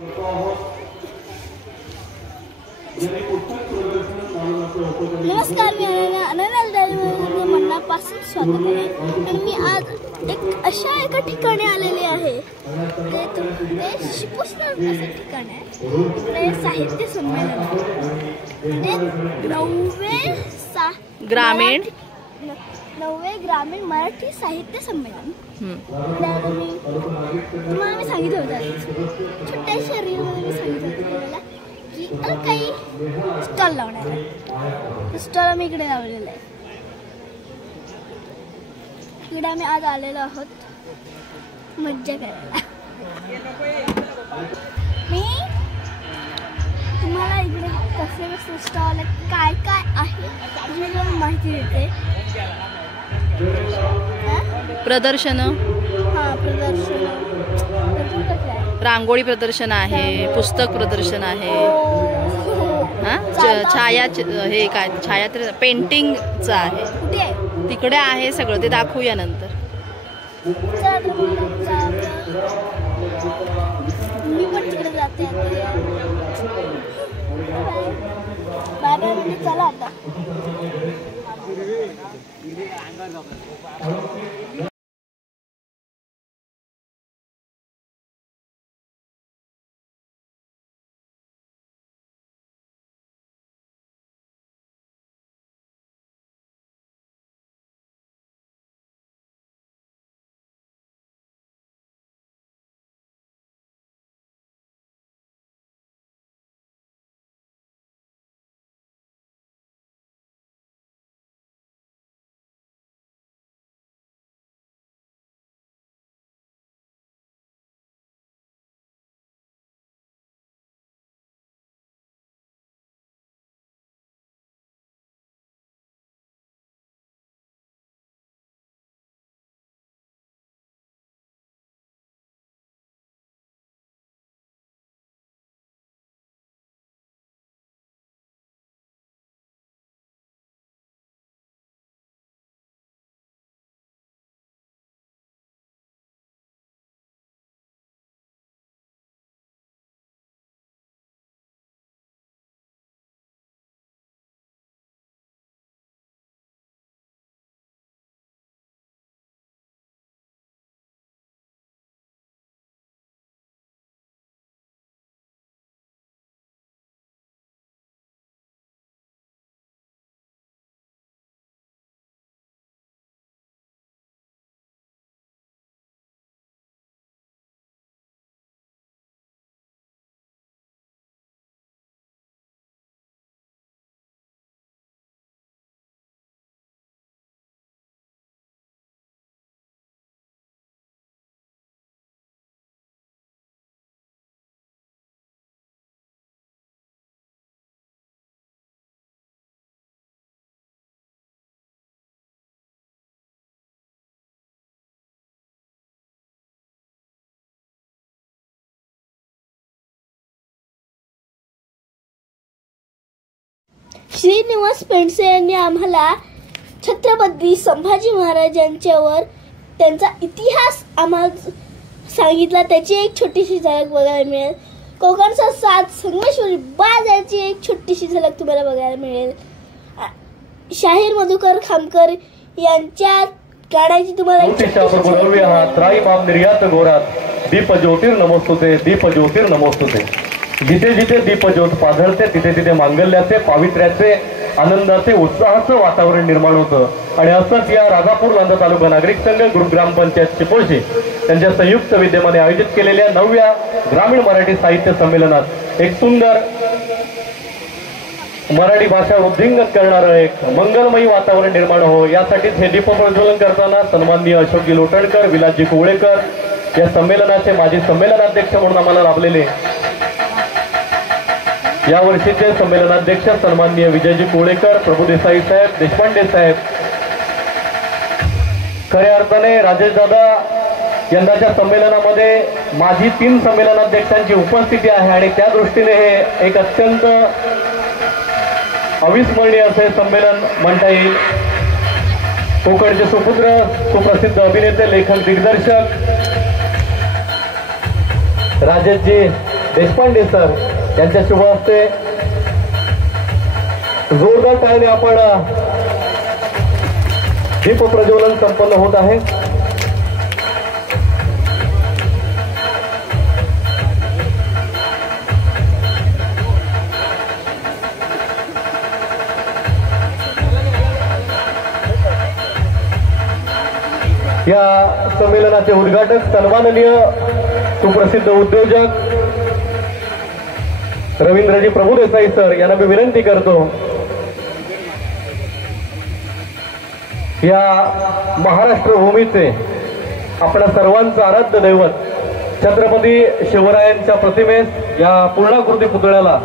नमस्कार, मी अनन्या मनापासून स्वागत आहे. आणि मी आज अशा एका ठिकाणी आलेले आहे. ते शिपुसण असे ठिकाण आहे. ते साहित्य संमेलन ते नववे ग्रामीण मराठी साहित्य संमेलन. तुम्हाला मी सांगितलं होतं छोट्याशा रीलमध्ये मी सांगितलं होतं तुम्हाला की काही स्टॉल लावणार आहे. स्टॉल आम्ही इकडे लावलेला आहे. इकडे आम्ही आज आलेलो आहोत मज्जा करायला. मी तुम्हाला इकडे कसे कसे स्टॉल काय काय आहे याची माहिती देते. प्रदर्शन, रांगोळी प्रदर्शन आहे, पुस्तक प्रदर्शन आहे, छाया हे काय छायाचित्र पेंटिंगचं आहे. तिकडे आहे सगळं, ते दाखवूया नंतर. मी पण तिकडे जाते. बाय बाय म्हणजे चला आता. श्रीनिवास पेंडसे यांनी आम्हाला छत्रपती संभाजी महाराजांच्यावर त्यांचा इतिहास आम्हाला सांगितला. त्याची एक छोटीशी झलक बघायला मिळेल. कोकणचा साथ संगमेश्वरी बाजाची एक छोटीशी झलक तुम्हाला बघायला मिळेल. शाहीर मधुकर खामकर यांच्या गाण्याची तुम्हाला दीप ज्योतिर नमोस्तुते, दीप ज्योतिर नमोस्तुते. जिथे जिथे दीपज्योत पाझरते तिथे तिथे मांगल्याचे, पावित्र्याचे, आनंदाचे, उत्साहाचं वातावरण निर्माण होतं. आणि असंच या राजापूर लांजा तालुका नागरिक संघ ग्रामपंचायत चिपळशी त्यांच्या संयुक्त विद्यमाने आयोजित केलेल्या 9व्या ग्रामीण मराठी साहित्य संमेलनात एक सुंदर मराठी भाषा वृद्धिंगत करणारं एक मंगलमयी वातावरण निर्माण हो यासाठीच हे दीप प्रज्वलन करताना सन्माननीय अशोकजी लोटणकर, विलासजी कुवळेकर या संमेलनाचे माजी संमेलनाध्यक्ष म्हणून आम्हाला लाभलेले या वर्षीचे संमेलनाध्यक्ष सन्माननीय विजयजी कुवळेकर, प्रभू देसाई साहेब, देशपांडे साहेब. खऱ्या अर्थाने राजेश दादा यंदाच्या संमेलनामध्ये माझी 3 संमेलनाध्यक्षांची उपस्थिती आहे आणि त्या दृष्टीने हे एक अत्यंत अविस्मरणीय असे संमेलन म्हणता येईल. कोकणचे सुपुत्र, सुप्रसिद्ध अभिनेते, लेखक, दिग्दर्शक राजेशजी देशपांडे सर यांच्या शुभ हस्ते जोरदार टाळ्याने आपण दीप प्रज्वलन संपन्न होत आहे. या संमेलनाचे उद्घाटक सन्माननीय सुप्रसिद्ध उद्योजक रवींद्रजी प्रभुदेसाई सर यांना मी विनंती करतो या महाराष्ट्र भूमीचे आपल्या सर्वांचं आराध्य दैवत छत्रपती शिवरायांच्या प्रतिमेस या पूर्णाकृती पुतळ्याला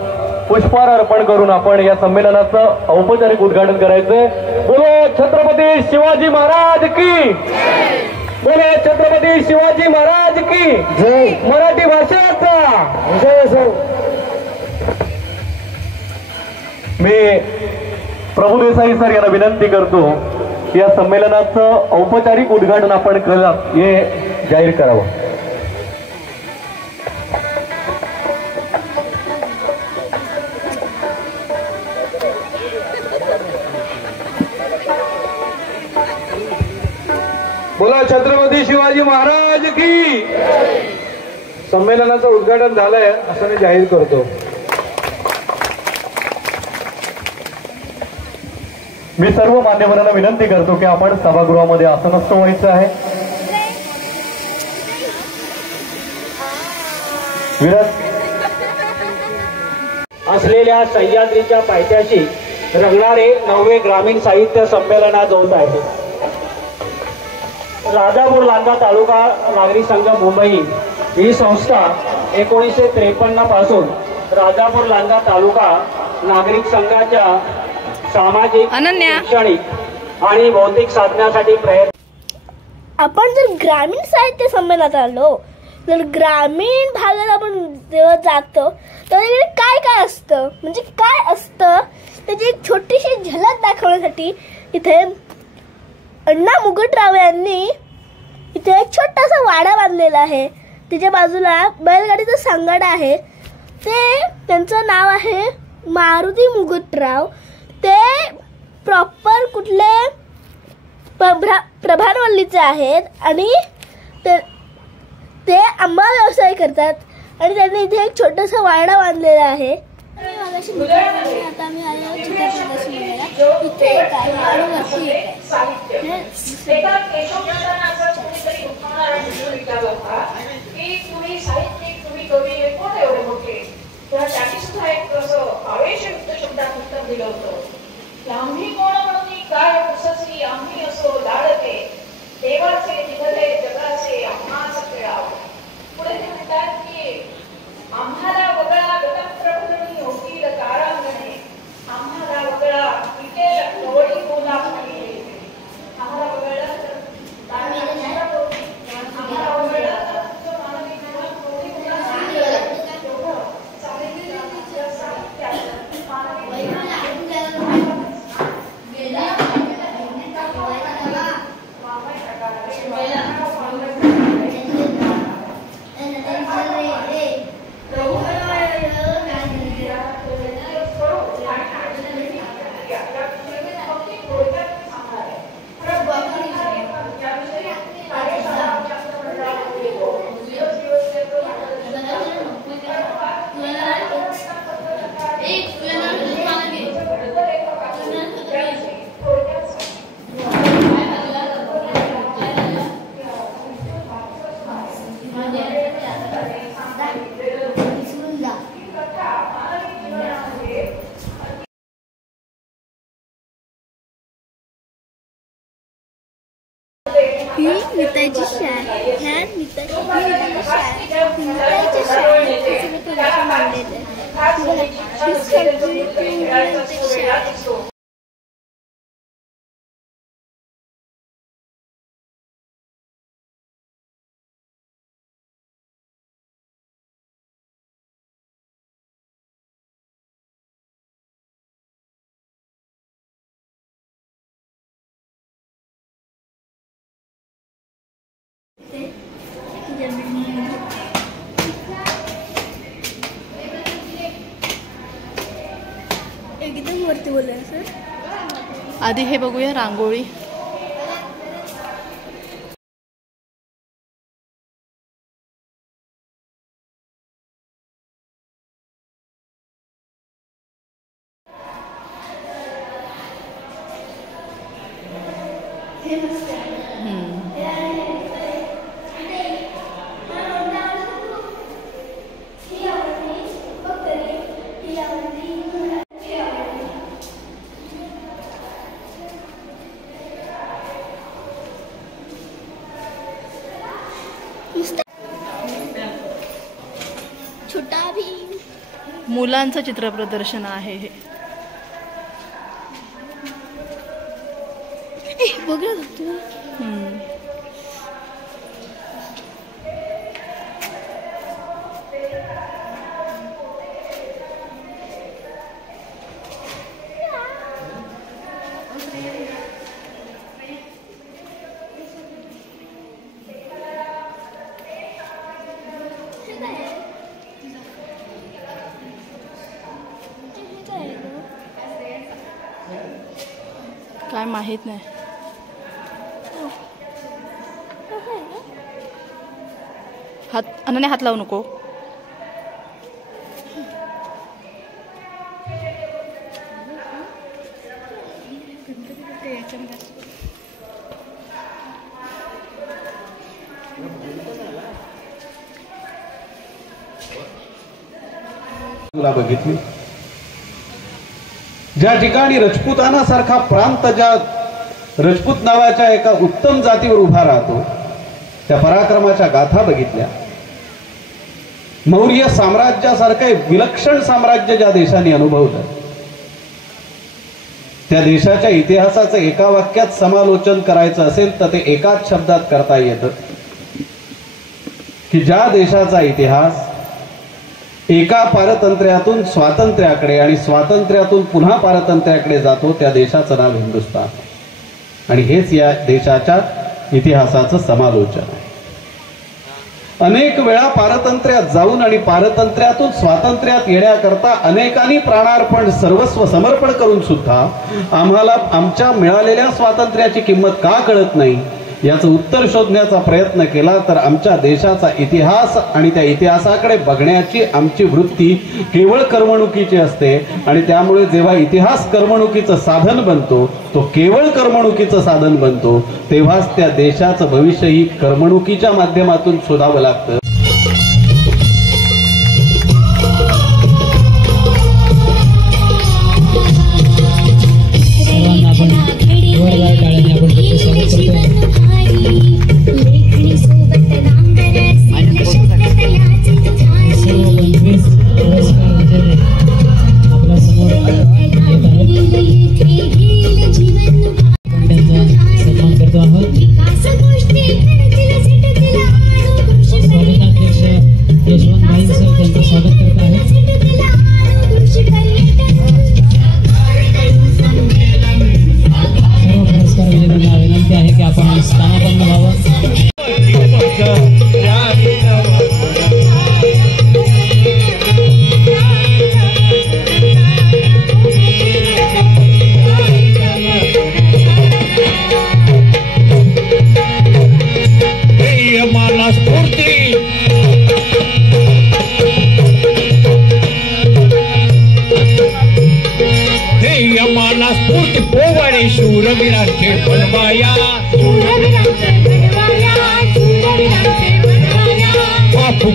पुष्पहार अर्पण करून आपण या संमेलनाचं औपचारिक उद्घाटन करायचंय. बोलो छत्रपती शिवाजी महाराज की बोलो छत्रपती शिवाजी महाराज की जय. मराठी भाषेचा जय असो. मी प्रभुदेसाई सर यांना विनंती करतो या संमेलनाचं औपचारिक उद्घाटन आपण केलं हे जाहीर करावं. बोला छत्रपती शिवाजी महाराज की. संमेलनाचं उद्घाटन झालंय असं मी जाहीर करतो. मी सर्व मान्यवरांना विनंती करतो की आपण सभागृहामध्ये आसनस्थ व्हायचं आहे. असलेल्या सह्याद्रीच्या पायथ्याशी रंगणारे 9वे ग्रामीण साहित्य संमेलनात होत आहे. राजापूर लांजा तालुका नागरिक संघ मुंबई ही संस्था 1953 पासून राजापूर लांजा तालुका नागरिक संघाच्या सामाजिक, शैक्षणिक आणि बौद्धिक साधण्यासाठी प्रयत्न. आपण जर ग्रामीण साहित्य संमेलनात आलो तर ग्रामीण भागात आपण जेव्हा जातो तर काय काय असतं म्हणजे काय असतं त्याची एक छोटीशी झलक दाखवण्यासाठी इथे अण्णा मुगटराव यांनी इथे एक छोटासा वाडा बांधलेला आहे. तिच्या बाजूला बैलगाडीचा सांगाडा आहे. त्यांचं नाव आहे मारुती मुगटराव. ते प्रॉपर कुठले प्रभानवल्लीचे आहेत आणि ते आंबा व्यवसाय करतात आणि त्यांनी इथे एक छोटासा वाडा बांधलेला आहे. आता मी आले इथे एक आहे आणि वरती एक आम्ही कोण म्हणून काय पुससी आम्ही असो लाडके देवाचे निघले जगाचे आम्हाच खेळाव. पुढे ते म्हणतात की आम्हाला वगळा गटप्रभुनी होतील काळांगणे आम्हाला वगळा पिटेल नवळी बोला खाली आम्हाला वगळला तर आम्हाला वगळला तर तुझं मानवी जीवन थोडी ही निताईची शाळा ह्या निताईच्या शाळेत मांडलेलं आहे. वरती बोलूया सर. आधी हे बघूया रांगोळी. छोटा भीम मुलांचं चित्र प्रदर्शन आहे हे. बघा काय माहित नाही. हात अनन्या हात लावू नको. बघितली ज्या ठिकाणी रजपुताना सारखा प्रांत ज्या रजपूत नावाच्या एका उत्तम जातीवर उभा राहतो त्या पराक्रमाच्या गाथा बघितल्या. मौर्य साम्राज्यासारखे विलक्षण साम्राज्य ज्या देशाने अनुभवलं त्या देशाच्या इतिहासाचं एका वाक्यात समालोचन करायचं असेल तर ते एकाच शब्दात करता येतं की ज्या देशाचा इतिहास एका पारतंत्र्यातून स्वातंत्र्याकडे आणि स्वातंत्र्यातून पुन्हा पारतंत्र्याकडे जातो त्या देशाचं नाव हिंदुस्थान. आणि हेच या देशाच्या इतिहासाचं समालोचन आहे. अनेक वेळा पारतंत्र्यात जाऊन आणि पारतंत्र्यातून स्वातंत्र्यात येण्याकरता अनेकांनी प्राणार्पण सर्वस्व समर्पण करून सुद्धा आम्हाला आमच्या मिळालेल्या स्वातंत्र्याची किंमत का कळत नाही याचं उत्तर शोधण्याचा प्रयत्न केला तर आमच्या देशाचा इतिहास आणि त्या इतिहासाकडे बघण्याची आमची वृत्ती केवळ करमणुकीची असते. आणि त्यामुळे जेव्हा इतिहास करमणुकीचं साधन बनतो तो केवळ करमणुकीचं साधन बनतो तेव्हाच त्या देशाचं भविष्यही करमणुकीच्या माध्यमातून शोधावं लागतं.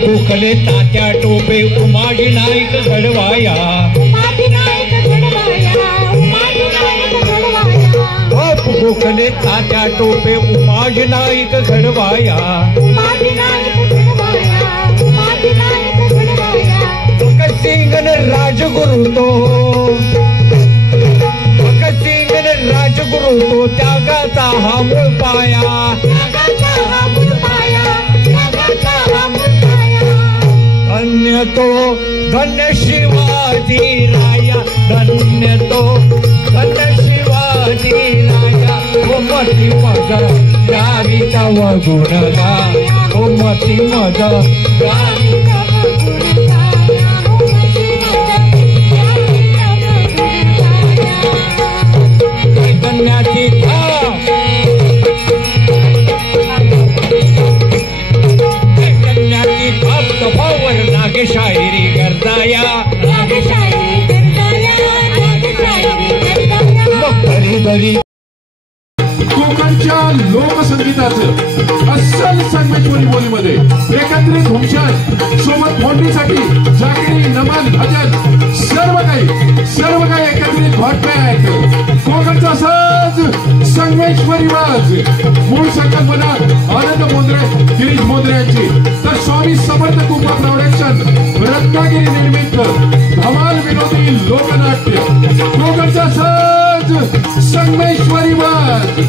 गोखले तात्या टोपे उमाजी नाईक घडवाया बाप गोखले तात्या टोपे उमाजी नाईक घडवाया भगतसिंगन राजगुरु तो भगतसिंगन राजगुरु तो त्यागाचा हा मूळ पाया धन्य तो धन्य शिवाजी राया धन्य तो धन्य शिवाजी राया मती मज गावीचा वगुणगा मती मज गावीचा मंडळी कोकणच्या लोकसंगीताचं अस्सल संगमेश्वरी बोलीमध्ये एकत्रित घुमशान सोबत फोडणीसाठी जागरी नमन भजन सर्व काही एकत्रित घोटण्यात कोकणचा साज संगमेश्वरी वाज मूळ संकल्पना आनंद मोंद्रे गिरीश मोंद्रे यांची तर स्वामी समर्थ कृपा प्रोडक्शन रत्नागिरी निर्मित धमाल विनोदी लोकनाट्य कोकणचा साज संगमेश्वरी वाज।